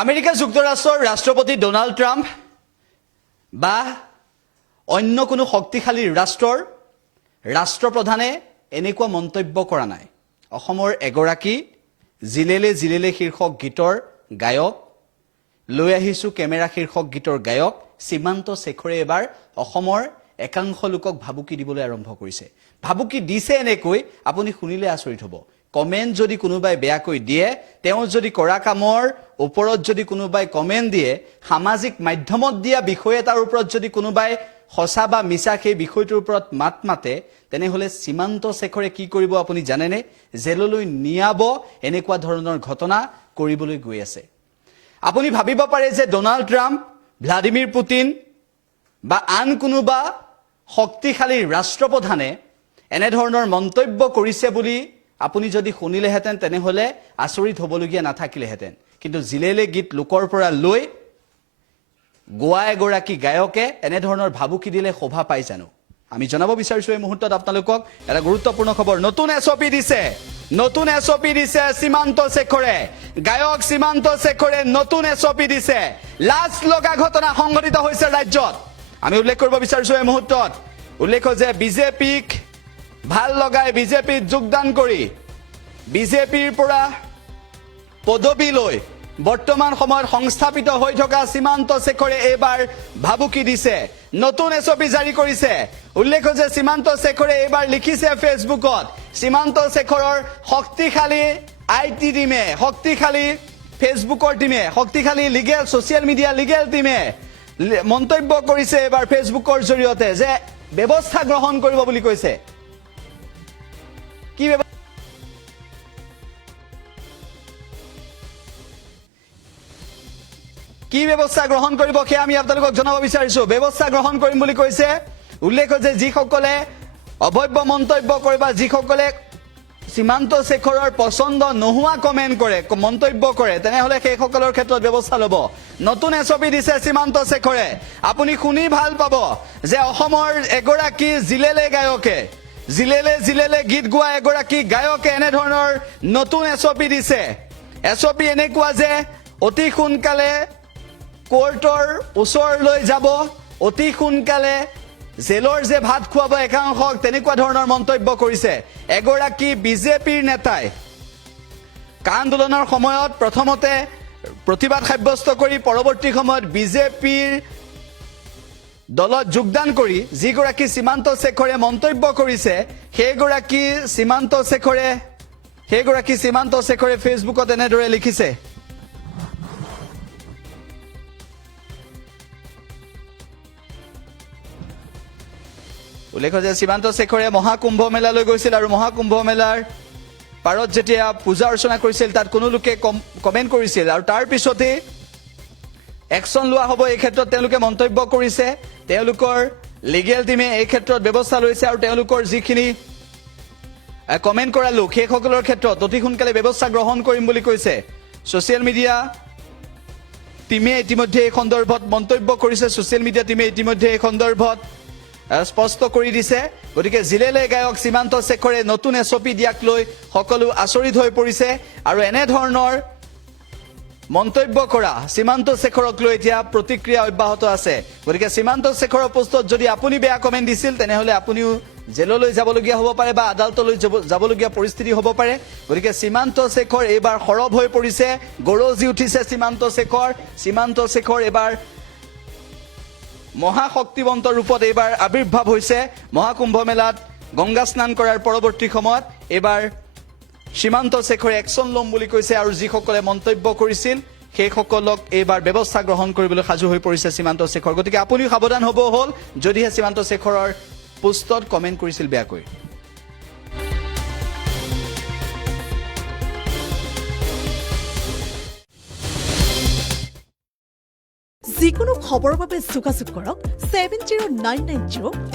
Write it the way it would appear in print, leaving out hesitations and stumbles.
America যুক্তৰাষ্ট্ৰৰ ৰাষ্ট্ৰপতি Donald Trump বা অন্য কোনো শক্তিশালী ৰাষ্ট্ৰৰ ৰাষ্ট্ৰপ্ৰধানে এনেকুৱা মন্তব্য কৰা নাই। অসমৰ এগৰাকী জিলেলে জিলেলে শীৰ্ষক গীতৰ গায়ক, লৈ আহিছো কেমেৰা শীৰ্ষক গীতৰ গায়ক সীমান্ত শেখৰে এবাৰ অসমৰ একাংশ লোকক ভাবুকি দিবলৈ আৰম্ভ কৰিছে। ভাবুকি দিছে এনেকৈ আপুনি শুনিলে আচৰিত হ'ব। কমেন্ট যদি কোনোবাই বেয়াকৈ দিয়ে, তেওঁ যদি কৰা কামৰ ওপৰত যদি কোনোবাই কমেন্ট দিয়ে, সামাজিক মাধ্যমত দিয়া বিষয় এটাৰ ওপৰত যদি কোনোবাই সঁচা বা মিছা সেই বিষয়টোৰ ওপৰত মাত মাতে, তেনেহলে সীমান্ত শেখৰে কি কৰিব আপুনি জানেনে? জেললৈ নিয়াব, এনেকুৱা ধৰণৰ ঘটনা কৰিবলৈ গৈ আছে। আপুনি ভাবিব পাৰে যে ডোনাল্ড ট্ৰাম্প, ভ্লাদিমিৰ পুটিন বা আন কোনোবা শক্তিশালী ৰাষ্ট্ৰপ্ৰধানে এনেধৰণৰ মন্তব্য কৰিছে বুলি আপুনি যদি শুনিলেহেঁতেন, তেনেহলে আচৰিত হ'বলগীয়া নাথাকিলেহেঁতেন। কিন্তু জিলেলে গীত লোকৰ পৰা লৈ গোৱা এগৰাকী গায়কে এনেধৰণৰ ভাবুকি দিলে শোভা পাই জানো? আমি জনাব বিচাৰিছো এই মুহূৰ্তত আপোনালোকক এটা গুৰুত্বপূৰ্ণ খবৰ। নতুন এছঅপি দিছে সীমান্ত শেখৰে। গায়ক সীমান্ত শেখৰে নতুন এছঅপি দিছে। লাজ লগা ঘটনা সংঘটিত হৈছে ৰাজ্যত। আমি উল্লেখ কৰিব বিচাৰিছো এই মুহূৰ্তত। উল্লেখ যে বিজেপিক ভাল লগাই বিজেপিত যোগদান কৰি বিজেপিৰ পৰা পদবী লৈ বৰ্তমান সময়ত সংস্থাপিত হৈ থকা সীমান্ত শেখৰে এইবাৰ ভাবুকি দিছে, নতুন এছঅপি জাৰি কৰিছে। উল্লেখ যে সীমান্ত শেখৰে এইবাৰ লিখিছে ফেচবুকত, সীমান্ত শেখৰৰ শক্তিশালী আইটি টিমে, শক্তিশালী ফেচবুকৰ টিমে, শক্তিশালী লিগেল ছচিয়েল মিডিয়া লিগেল টিমে মন্তব্য কৰিছে এইবাৰ ফেচবুকৰ জৰিয়তে যে ব্যৱস্থা গ্ৰহণ কৰিব বুলি কৈছে। কি ব্যৱস্থা গ্ৰহণ কৰিব সেয়া আমি আপোনালোকক জনাব বিচাৰিছো। ব্যৱস্থা গ্ৰহণ কৰিম বুলি কৈছে। উল্লেখ যে যিসকলে অভব্য মন্তব্য কৰে বা যিসকলে সীমান্ত শেখৰৰ পছন্দ নোহোৱা কমেন্ট কৰে, মন্তব্য কৰে, তেনেহলে সেইসকলৰ ক্ষেত্ৰত ব্যৱস্থা ল'ব। নতুন এছঅপি দিছে সীমান্ত শেখৰে। আপুনি শুনি ভাল পাব যে অসমৰ এগৰাকী জিলেলে গায়কে, জিলেলে গীত গোৱা এগৰাকী গায়কে এনেধৰণৰ নতুন এছঅপি দিছে। এছঅপি এনেকুৱা যে অতি সোনকালে কোৰ্টৰ ওচৰলৈ যাব, অতি সোনকালে জেলৰ যে ভাত খুৱাব একাংশক, তেনেকুৱা ধৰণৰ মন্তব্য কৰিছে। এগৰাকী বিজেপিৰ নেতাই আন্দোলনৰ সময়ত প্ৰথমতে প্ৰতিবাদ সাব্যস্ত কৰি পৰৱৰ্তী সময়ত বিজেপিৰ দলত যোগদান কৰি যিগৰাকী সীমান্ত শেখৰে মন্তব্য কৰিছে, সেইগৰাকী সীমান্ত শেখৰে ফেচবুকত এনেদৰে লিখিছে। উল্লেখ যে সীমান্ত শেখৰে মহাকুম্ভ মেলালৈ গৈছিল আৰু মহাকুম্ভ মেলাৰ পাৰত যেতিয়া পূজা অৰ্চনা কৰিছিল, তাত কোনো লোকে কমেন্ট কৰিছিল আৰু তাৰ পিছতে একশ্যন লোৱা হ'ব এই ক্ষেত্ৰত তেওঁলোকে মন্তব্য কৰিছে। তেওঁলোকৰ লিগেল টিমে এই ক্ষেত্ৰত ব্যৱস্থা লৈছে আৰু তেওঁলোকৰ যিখিনি কমেন্ট কৰা লোক সেইসকলৰ ক্ষেত্ৰত অতি সোনকালে ব্যৱস্থা গ্ৰহণ কৰিম বুলি কৈছে। ছচিয়েল মিডিয়া টিমে ইতিমধ্যে এই সন্দৰ্ভত মন্তব্য কৰিছে। ছচিয়েল মিডিয়া টিমে ইতিমধ্যে এই সন্দৰ্ভত স্পষ্ট কৰি দিছে। গতিকে জিলেলে গায়ক সীমান্ত শেখৰে নতুন এছঅপি দিয়াক লৈ সকলো আচৰিত হৈ পৰিছে আৰু এনেধৰণৰ মন্তব্য কৰা সীমান্ত শেখৰক লৈ এতিয়া প্ৰতিক্ৰিয়া অব্যাহত আছে। গতিকে সীমান্ত শেখৰৰ পোষ্টত যদি আপুনি বেয়া কমেন্ট দিছিল, তেনেহলে আপুনিও জেললৈ যাবলগীয়া হ'ব পাৰে বা আদালতলৈ যাবলগীয়া পৰিস্থিতি হ'ব পাৰে। গতিকে সীমান্ত শেখৰ এইবাৰ সৰব হৈ পৰিছে, গৰজি উঠিছে সীমান্ত শেখৰ এইবাৰ মহাশক্তিবন্ত ৰূপত এইবাৰ আবিৰ্ভাৱ হৈছে। মহাকুম্ভ মেলাত গংগা স্নান কৰাৰ পৰৱৰ্তী সময়ত এইবাৰ সীমান্ত শেখৰে একশ্যন ল'ম বুলি কৈছে আৰু যিসকলে মন্তব্য কৰিছিল সেইসকলক এইবাৰ ব্যৱস্থা গ্ৰহণ কৰিবলৈ সাজু হৈ পৰিছে সীমান্ত শেখৰ। গতিকে আপুনিও সাৱধান হ'ব হ'ল যদিহে সীমান্ত শেখৰৰ পোষ্টত কমেন্ট কৰিছিল বেয়াকৈ। যিকোনো খবৰৰ বাবে যোগাযোগ কৰক 709990